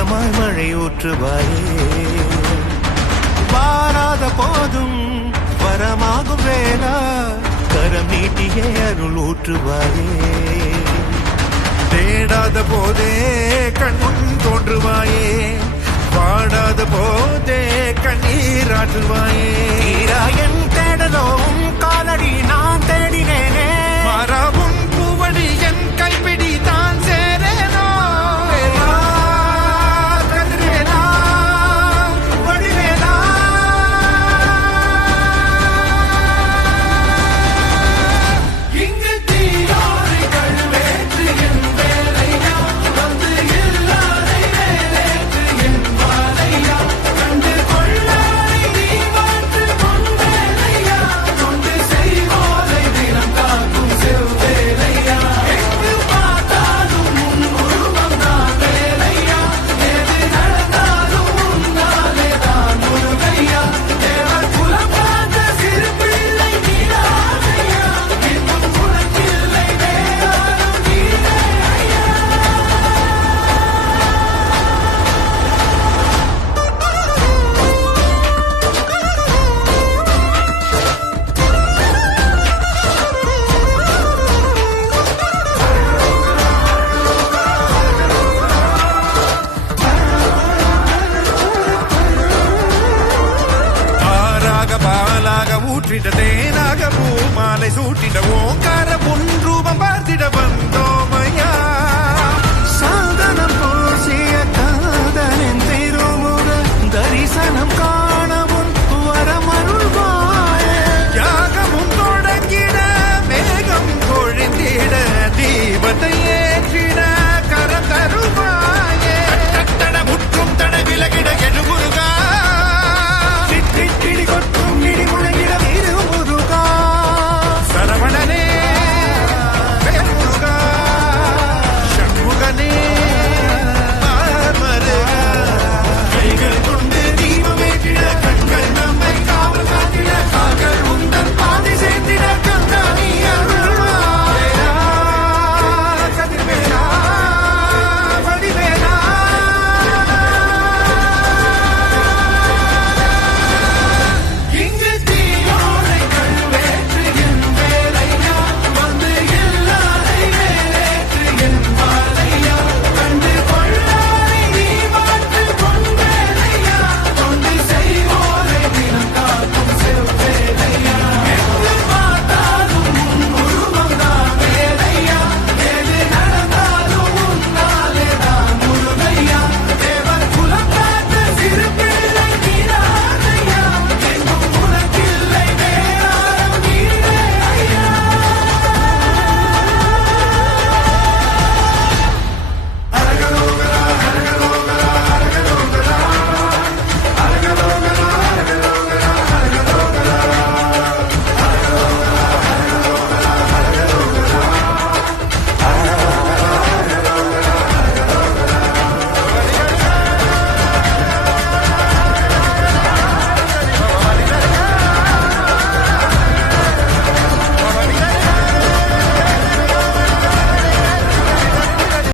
மேகமாய் மழை ஊற்றுவாயே வாராத போதும் வரமாகும் வேளா கரம் நீட்டியே அருள் ஊற்றுவாயே தேடாத போதே கண்முன் தோன்றுவாயே பாடாத போதே கண்ணீராற்றுவாயே என் தேடலும் காலடி நான் தேடினேனே மாறாவும் பூவடி என் கைப்பிடி தான் சேரேனோ கதிரேனா வடிவேலா இங்கு தீயோரை கழுவேற்று என் வேலையா வந்து இல்லாதை வேலேற்று என் வாழையா கண்டு கொள்ளாரை நீ மாற்று கொண்டேலையா கொண்டு செய்வோரை தினம் காக்கும் செவ்வேலையா எங்கு பார்த்தாலும் உன் உருவம் தான் வேலையா எது நடந்தாலும் உன்னாலே தான் முருகையா தேவர் குலம் பார்த்த சிறு பிள்ளை நீராதையா இன்னும் உனக்கில்லை வேறாரும் நீரே ஐயா ஆறாக பாலாக ஊற்றிட தேனாக பூ மாலை சூட்டிட ஓங்க